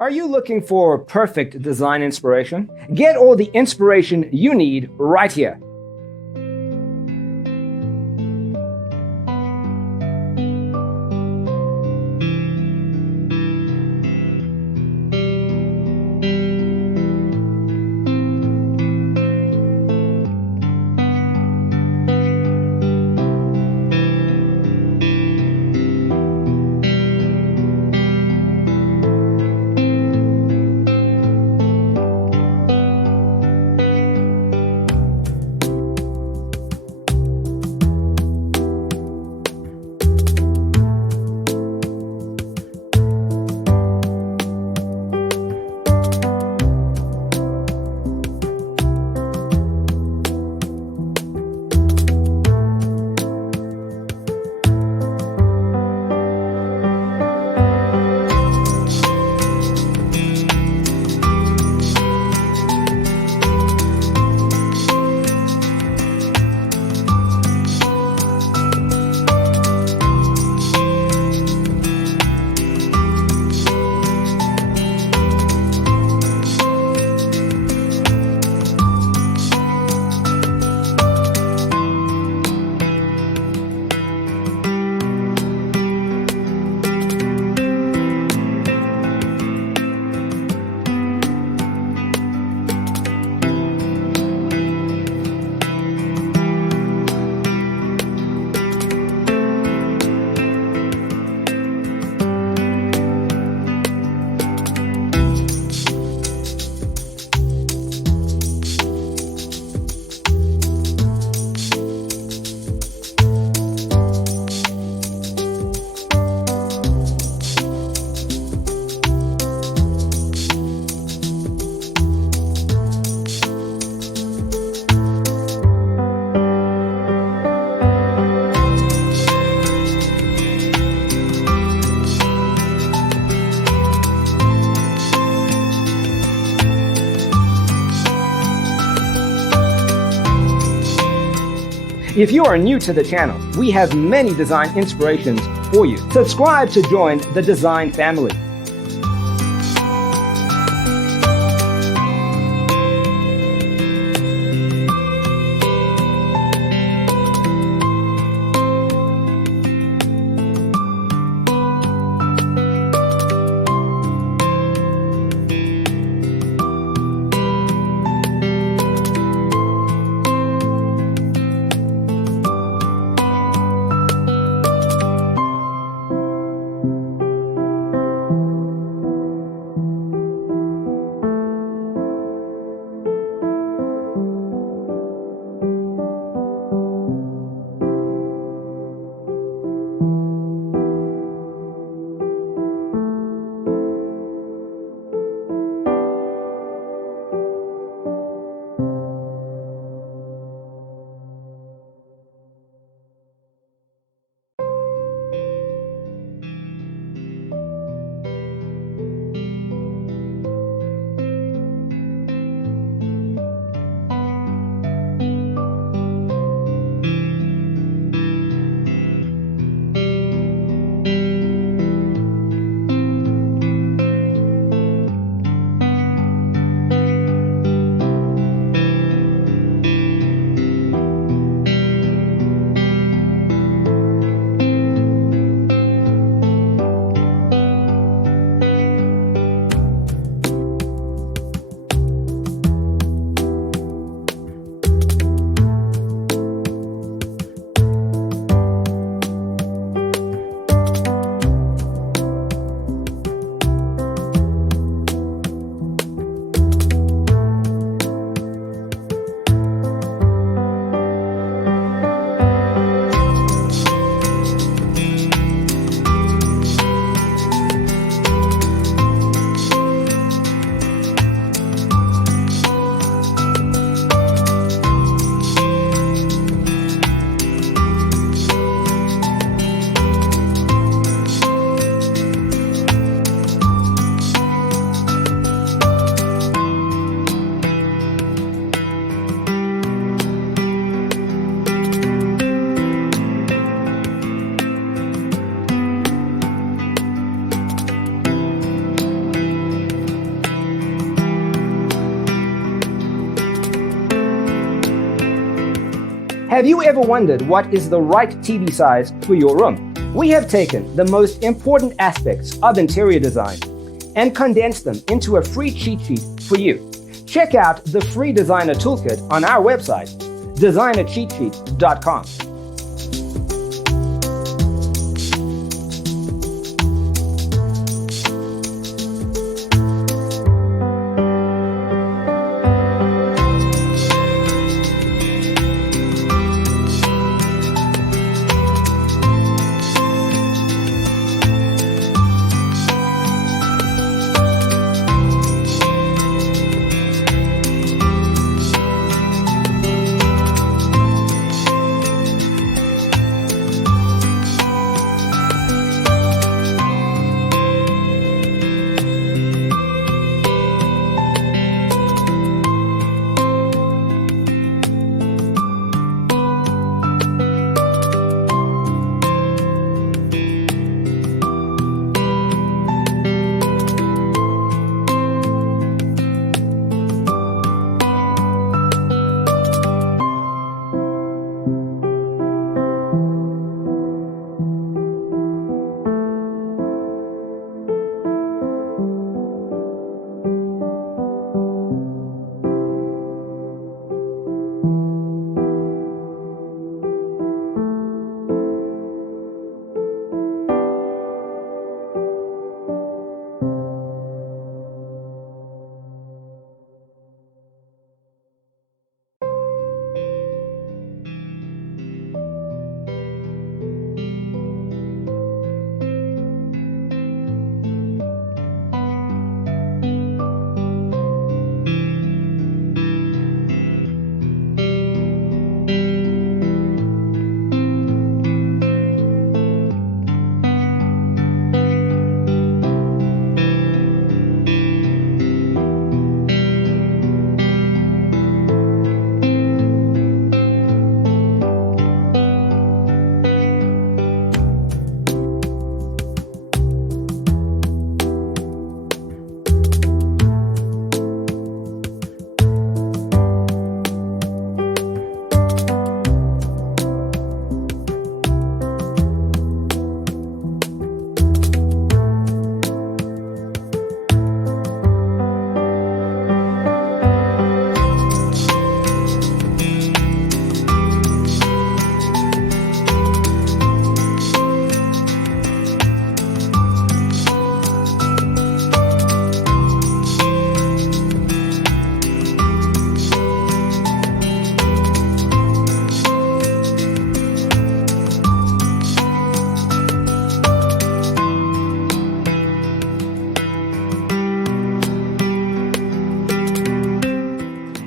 Are you looking for perfect design inspiration? Get all the inspiration you need right here. If you are new to the channel, we have many design inspirations for you. Subscribe to join the design family. Have you ever wondered what is the right TV size for your room? We have taken the most important aspects of interior design and condensed them into a free cheat sheet for you. Check out the free designer toolkit on our website, designercheatsheet.com.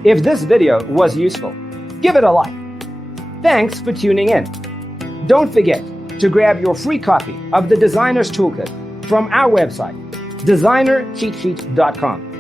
If this video was useful, give it a like. Thanks for tuning in. Don't forget to grab your free copy of the Designer's Toolkit from our website, designercheatsheet.com.